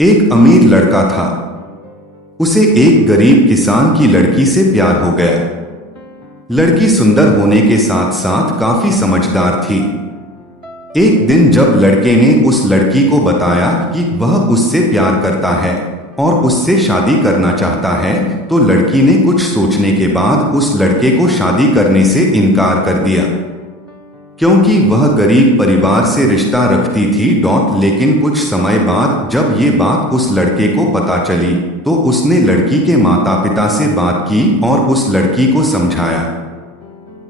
एक अमीर लड़का था। उसे एक गरीब किसान की लड़की से प्यार हो गया। लड़की सुंदर होने के साथ साथ काफी समझदार थी। एक दिन जब लड़के ने उस लड़की को बताया कि वह उससे प्यार करता है और उससे शादी करना चाहता है, तो लड़की ने कुछ सोचने के बाद उस लड़के को शादी करने से इनकार कर दिया, क्योंकि वह गरीब परिवार से रिश्ता रखती थी। लेकिन कुछ समय बाद जब ये बात उस लड़के को पता चली, तो उसने लड़की के माता पिता से बात की और उस लड़की को समझाया।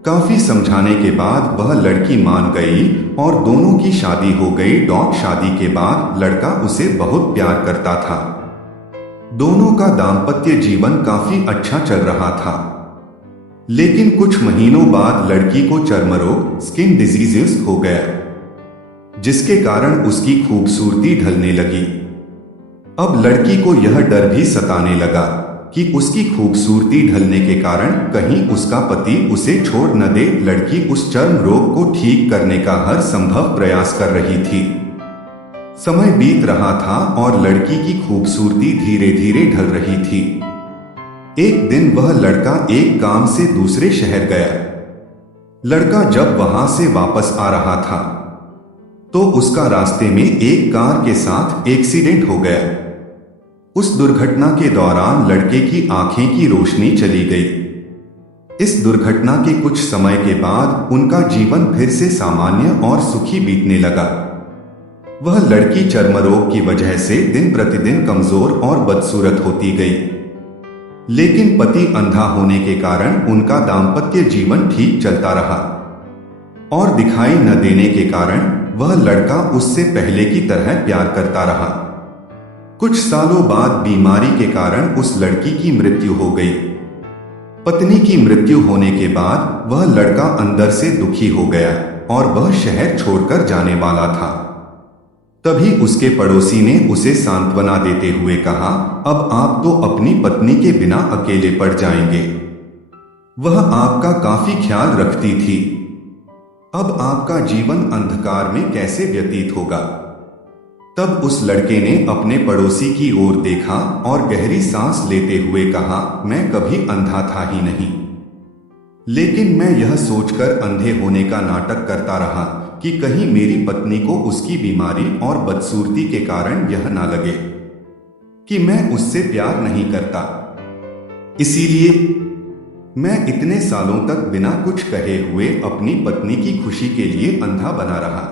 काफी समझाने के बाद वह लड़की मान गई और दोनों की शादी हो गई। शादी के बाद लड़का उसे बहुत प्यार करता था। दोनों का दाम्पत्य जीवन काफी अच्छा चल रहा था। लेकिन कुछ महीनों बाद लड़की को चर्म रोग स्किन डिजीजेस हो गया, जिसके कारण उसकी खूबसूरती ढलने लगी। अब लड़की को यह डर भी सताने लगा कि उसकी खूबसूरती ढलने के कारण कहीं उसका पति उसे छोड़ न दे। लड़की उस चर्म रोग को ठीक करने का हर संभव प्रयास कर रही थी। समय बीत रहा था और लड़की की खूबसूरती धीरे धीरे ढल रही थी। एक दिन वह लड़का एक काम से दूसरे शहर गया। लड़का जब वहां से वापस आ रहा था, तो उसका रास्ते में एक कार के साथ एक्सीडेंट हो गया। उस दुर्घटना के दौरान लड़के की आंखें की रोशनी चली गई। इस दुर्घटना के कुछ समय के बाद उनका जीवन फिर से सामान्य और सुखी बीतने लगा। वह लड़की चर्म रोग की वजह से दिन प्रतिदिन कमजोर और बदसूरत होती गई। लेकिन पति अंधा होने के कारण उनका दाम्पत्य जीवन ठीक चलता रहा और दिखाई न देने के कारण वह लड़का उससे पहले की तरह प्यार करता रहा। कुछ सालों बाद बीमारी के कारण उस लड़की की मृत्यु हो गई। पत्नी की मृत्यु होने के बाद वह लड़का अंदर से दुखी हो गया और वह शहर छोड़कर जाने वाला था। तभी उसके पड़ोसी ने उसे सांत्वना देते हुए कहा, अब आप तो अपनी पत्नी के बिना अकेले पड़ जाएंगे। वह आपका काफी ख्याल रखती थी। अब आपका जीवन अंधकार में कैसे व्यतीत होगा। तब उस लड़के ने अपने पड़ोसी की ओर देखा और गहरी सांस लेते हुए कहा, मैं कभी अंधा था ही नहीं, लेकिन मैं यह सोचकर अंधे होने का नाटक करता रहा कि कहीं मेरी पत्नी को उसकी बीमारी और बदसूरती के कारण यह ना लगे कि मैं उससे प्यार नहीं करता। इसीलिए मैं इतने सालों तक बिना कुछ कहे हुए अपनी पत्नी की खुशी के लिए अंधा बना रहा।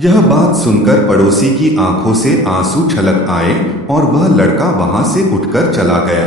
यह बात सुनकर पड़ोसी की आंखों से आंसू छलक आए और वह लड़का वहां से उठकर चला गया।